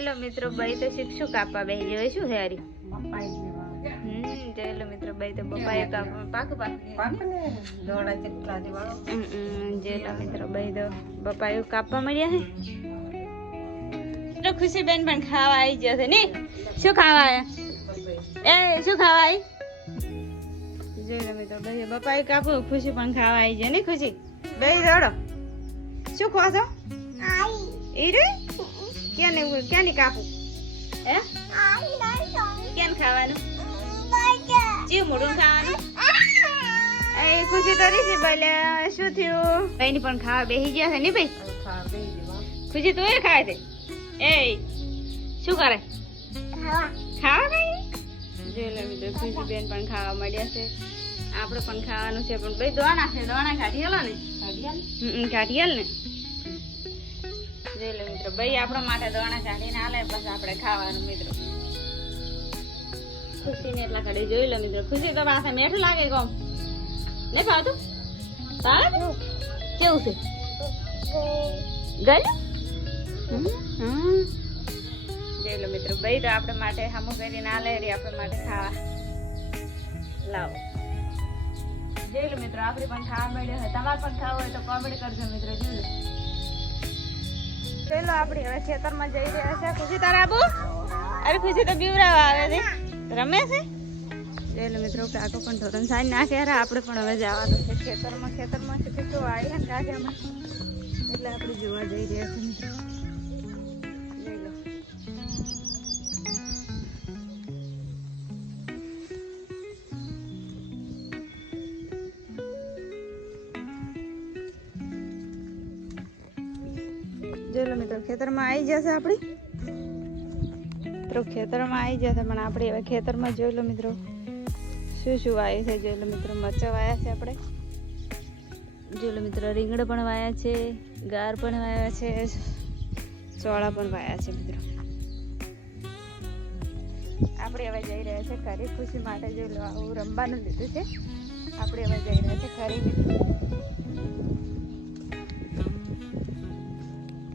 Hello મિત્રો બાઈ તો શીખશું કાપવા બે જોઈ શું હારી? હમ ચાલો મિત્રો બાઈ તો કાપવા પાક પાક. દોડા ચટલા દેવાળો જેલો મિત્રો બાઈ તો બપાયું કાપવા મળ્યા છે. તો ખુશી બેન પણ ખાવા આવી જશે ને શું ખાવા આયા? એ શું ખાવા આવી જોઈ મિત્રો બાઈ બપાયું કાપું ખુશી પણ ખાવા આવી જાય ને ખુશી? બેહી દોડો શું ખો છો? ક્યાં ને ક્યાં ની કાપું? હે? કેમ ખાવાનું? જીવ મોઢું ખાવાનું? એ ખુશી તો છે ભલે શું થયું? ભાઈ પણ ખાવા બેસી ગયા છે ને ભાઈ? ખુશી તું એ ખાય છે? એ શું કરે? ખાવા. ભાઈ જોઈ લે મિત્રો ખુશી બેન પણ ખાવા મળ્યા છે. આપણે પણ ખાવાનું છે પણ ભાઈ દોણા છે દોણા કાઢી ને. કાઢી ને. જોઈ લે મિત્રો. ભાઈ આપણા માટે દોણા કાઢીને લે પછી આપણે ખાવાનું મિત્રો. ખુશી ને એટલા ઘડી જોઈ લો મિત્રો. ખુશી તો પાસે મેઠું લાગે કોમ. ને ભાવતું ભાવે? કેવું છે? ગયું. જોઈ લો મિત્રો. ભાઈ તો આપણે માટે હમું કરીને આ લે રહી આપણે માટે ખાવા. લાવો. જોઈ લો મિત્રો આપણે પણ ખાવા મળ્યો હોય તમારે પણ ખાવું હોય તો કોમેન્ટ કરજો મિત્રો જોઈ લો. પેલો આપણે હવે ખેતરમાં જઈ રહ્યા છે. ખુશી તારા આબુ? અરે ખુશી તો બીવરાવા આવે છે. રમે છે? જોઈ લો મિત્રો, કાકો પણ ધોરણ સાંજ ના યાર આપણે પણ હવે જવાનું છે ખેતરમાં. ખેતરમાં છે કેટલું વાળી ને કાકામાં એટલે આપણે જોવા જઈ રહ્યા છીએ. મિત્રો જોઈ લો મિત્રો ખેતરમાં આવી જશે આપણી? મિત્રો ખેતરમાં આવી જશે, પણ આપણે હવે ખેતરમાં જોઈ લો મિત્રો. શું શું વાવ્યું છે જોઈ લો મિત્રો, મરચાં વાયા છે આપણે. જોઈ લો મિત્રો, રીંગણ પણ વાયા છે, ગાર પણ વાયા છે, ચોળા પણ વાયા છે મિત્રો. આપણે હવે જઈ રહ્યા છે ખરી ખુશી માટે, જોઈ લો, આવું રમવાનું લીધું છે. આપણે હવે જઈ રહ્યા છે મિત્રો